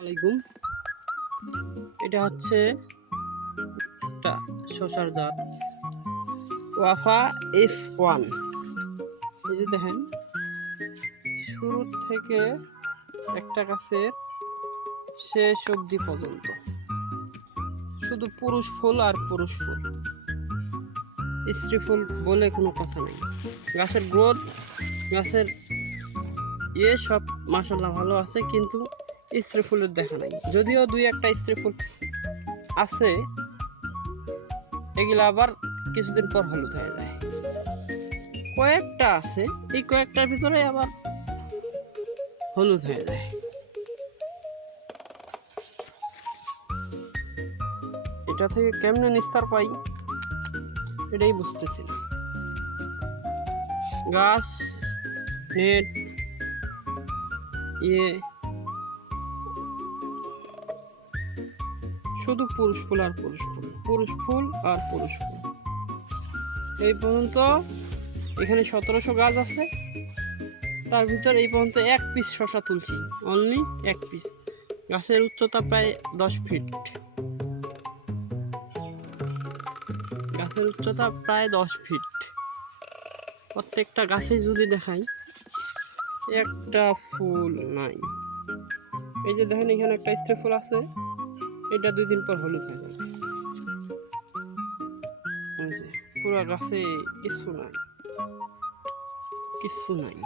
আলাইকুম। এটা হচ্ছে একটা শসার জাত ওয়াফা F1। এই যে দেখেন, শুরু থেকে একটা গাছের শেষ অবধি পর্যন্ত শুধু পুরুষ ফুল আর পুরুষ ফুল, স্ত্রী ফুল বলে কোনো কথা নেই। গাছের গ্রোথ, গাছের সব মাশাআল্লাহ ভালো আছে, কিন্তু স্ত্রী ফুলের দেখা নাই। যদিও দুই একটা স্ত্রী ফুল আছে, এগুলো আবার কিছুদিন পর হলুদ হয়ে যায়। কয়েকটা আছে, এই কয়েকটার ভিতরে আবার হলুদ হয়ে যায়। এটা থেকে কেমনে নিস্তার পাই এটাই বুঝতেছি না। গাছ নেট শুধু পুরুষ ফুল আর পুরুষ ফুল, পুরুষ ফুল আর পুরুষ ফুল। এই পর্যন্ত এখানে 1700 গাছ আছে, তার ভিতর এই পর্যন্ত এক পিস শশা তুলছি, অনলি এক পিস। গাছের উচ্চতা প্রায় 10 ফিট, গাছের উচ্চতা প্রায় 10 ফিট। প্রত্যেকটা গাছে যদি দেখাই, একটা ফুল নাই। এই যে দেখেন, এখানে একটা স্ত্রী ফুল আছে, এটা 2 দিন পর হলুদ হয়ে যাবে। এই যে পুরো গাছে কিছু নাই, কিছু নাই।